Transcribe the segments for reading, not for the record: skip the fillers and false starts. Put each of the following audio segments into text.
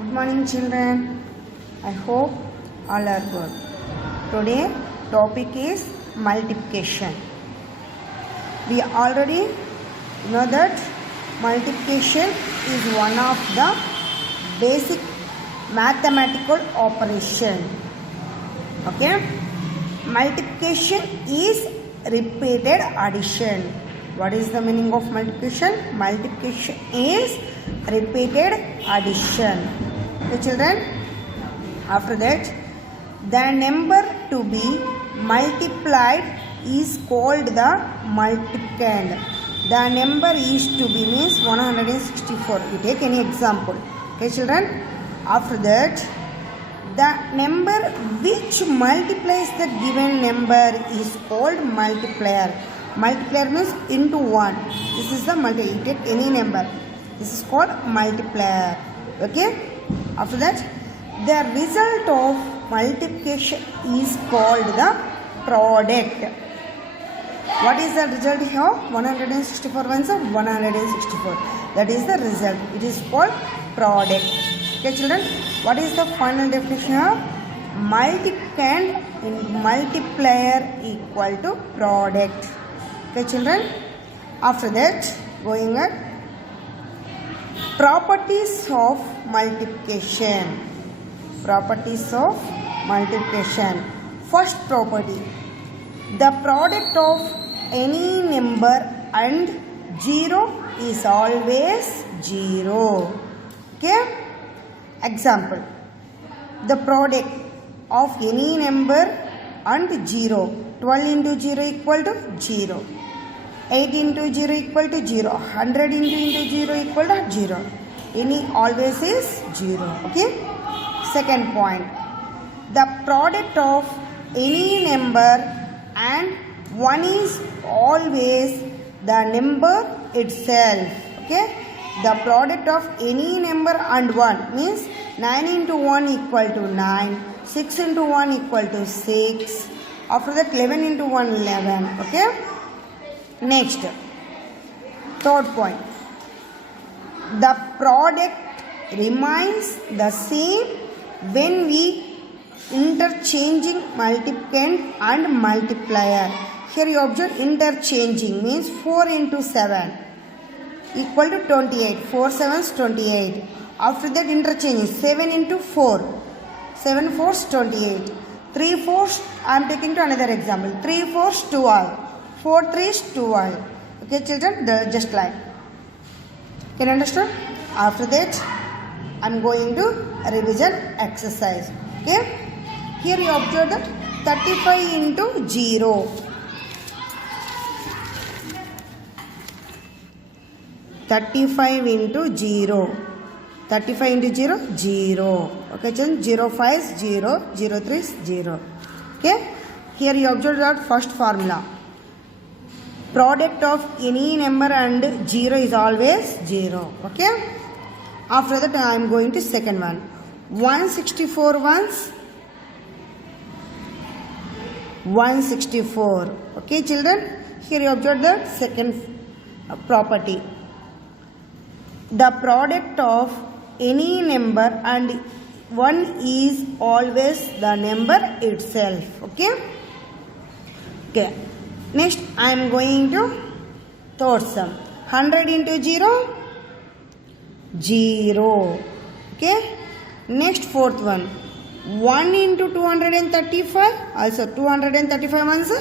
Good morning children. I hope all are good. Today topic is multiplication. We already know that multiplication is one of the basic mathematical operation. Okay? Multiplication is repeated addition. What is the meaning of multiplication? Multiplication is repeated addition. Okay children, after that the number to be multiplied is called the multiplicand. The number is to be means 164. You take any example. Okay children, after that the number which multiplies the given number is called multiplier. Multiplier means into 1. This is the multiplier. You take any number. This is called multiplier. Okay. After that, the result of multiplication is called the product. What is the result here? 164 ones are 164. That is the result. It is called product. Okay children, what is the final definition of multiplicand in multiplier equal to product? Okay children, after that going on properties of multiplication. Properties of multiplication. First property, the product of any number and 0 is always 0. Okay. Example, the product of any number and 0. 12 into 0 equal to 0. 8 into 0 equal to 0. 100 into 0 equal to 0. Any always is 0. Okay. Second point, the product of any number and 1 is always the number itself. Okay. The product of any number and 1 means 9 into 1 equal to 9. 6 into 1 equal to 6. After that 11 into 1 11. Okay. Next, third point, the product remains the same when we interchanging multiplicand and multiplier. Here you observe interchanging means 4 into 7 equal to 28. 4 7s 28. After that interchanging 7 into 4. 7 4s 28. 3 4s, I am taking to another example. 3 4s 12. 4 3s 12. Okay children, just like. Can you understand? After that, I am going to revision exercise. Okay. Here you observe that 35 into 0. 35 into 0. 35 into 0, 0. Okay children, 0 5 is 0, 0 3 is 0. Okay. Here you observe that first formula. Product of any number and 0 is always 0. Okay. After that I am going to second one. 164 ones 164. Okay children. Here you observe the second property. The product of any number and 1 is always the number itself. Okay. Okay. Next I am going to third sum. 100 into 0, 0. Okay. Next fourth one. 1 into 235. Also 235 ones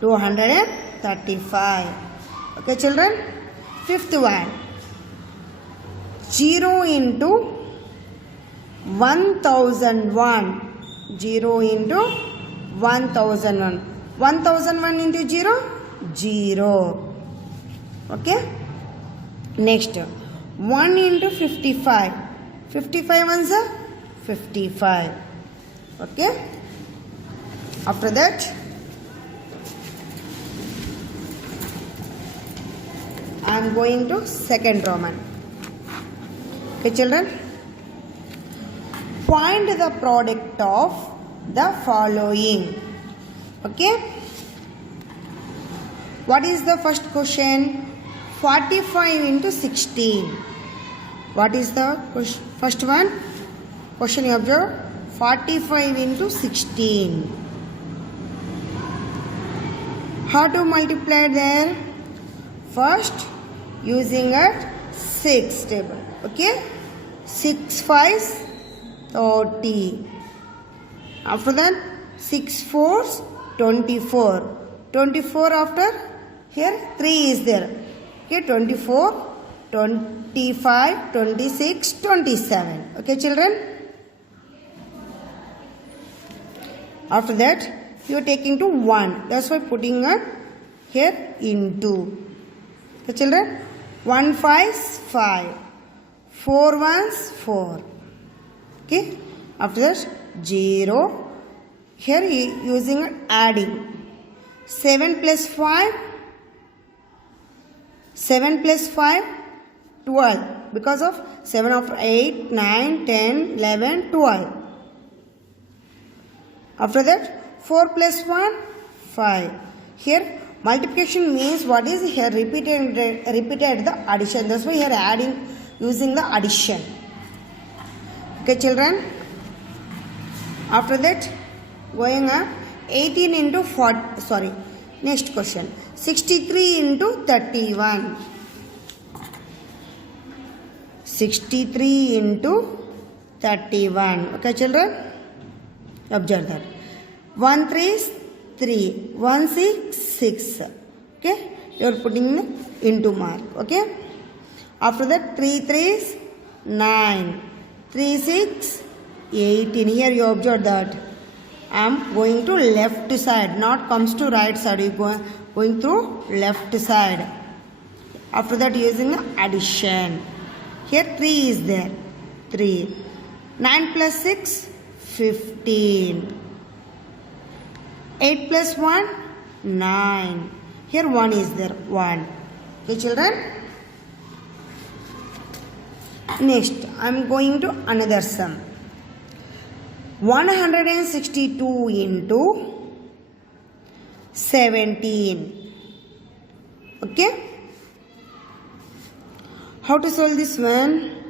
235. Okay children. Fifth one. 0 into 1001. 0 into 1001. 1001 into 0, 0. Okay. Next, 1 into 55. 55 ones are 55. Okay. After that, I am going to second Roman. Okay children. Find the product of the following. Okay. What is the first question? 45 into 16. What is the first one? Question you observe. 45 into 16. How to multiply there? First, using a 6 table. Okay? 6 5s 30. After that, 6 4s 24. 24 after here 3 is there. Okay, 24, 25, 26, 27. Okay, children? After that, you are taking to 1. That's why putting a here into. Okay, children? 1 5s 5. 4 1s 4. Okay? After that, 0. Here using adding. 7 plus 5. 7 plus 5, 12. Because of 7 after 8, 9, 10, 11, 12. After that, 4 plus 1, 5. Here, multiplication means what is here repeated the addition. That's why here adding using the addition. Okay, children. After that, going on 18 into 40. Sorry. Next question. 63 into 31. 63 into 31. Okay, children? Observe that. 1 3 is 3. 1 6 6. Okay? You are putting into mark. Okay? After that, 3 3 is 9. 3 6 18. Here you observe that. I am going to left side, not comes to right side. You going through left side. After that, using the addition. Here 3 is there. 3. 9 plus 6, 15. 8 plus 1, 9. Here 1 is there. 1. Okay, children? Next, I am going to another sum. 162 into 17. Okay? How to solve this one?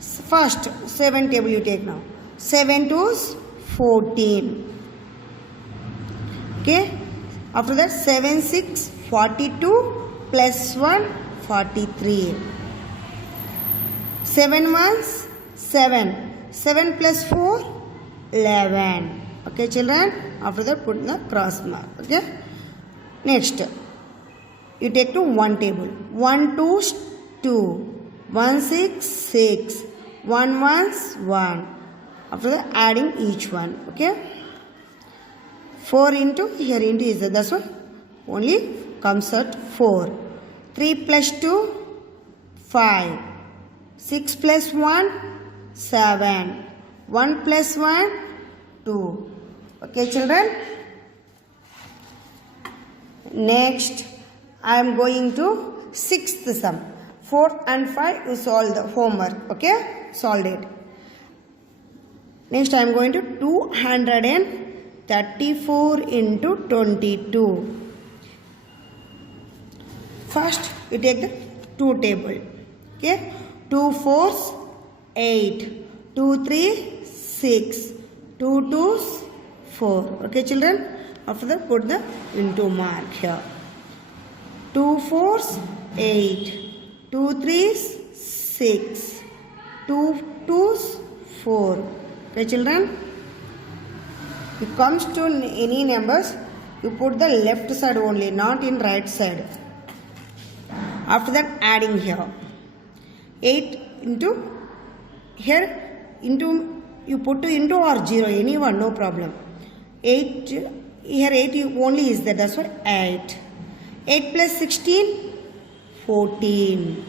First, 7 table you take now. 7 2s 14. Okay? After that, 7 6 42 plus 1 43. 7 1s 7. 7 plus 4 11. Okay, children? After that, put the cross mark. Okay? Next, you take to 1 table. 1 2s 2. 1 6 6. 1 1s 1. After that, adding each one. Okay? 4 into, here into is there. That's why only comes at 4. 3 plus 2, 5. 6 plus 1, 7. 1 plus 1, 2. Okay, children? Next, I am going to 6th sum. 4 and 5, you solve the homework. Okay? Solve it. Next, I am going to 234 into 22. First, you take the 2 table. Okay? 2 4s 8. 2 3 6. 2 2s 4. Okay, children? After that, put the into mark here. 2 4s 8. 2 3s 6. 2 2s 4. Okay, children? If it comes to any numbers, you put the left side only, not in right side. After that, adding here. 8 into, here into, you put to into or 0, anyone, no problem. 8, here 8 only is there, that's why 8. 8 plus 16, 14.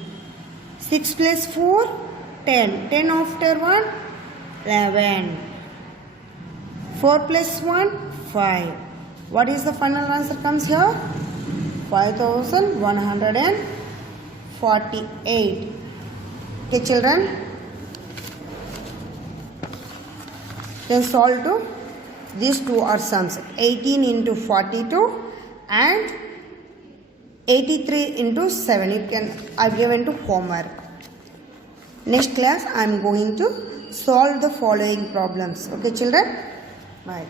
6 plus 4, 10. 10 after 1, 11. 4 plus 1, 5. What is the final answer comes here? 5148. Okay, children? Then solve to these two are sums. 18 into 42 and 83 into 7. You can, I've given to homework. Next class I am going to solve the following problems. Okay children? Bye.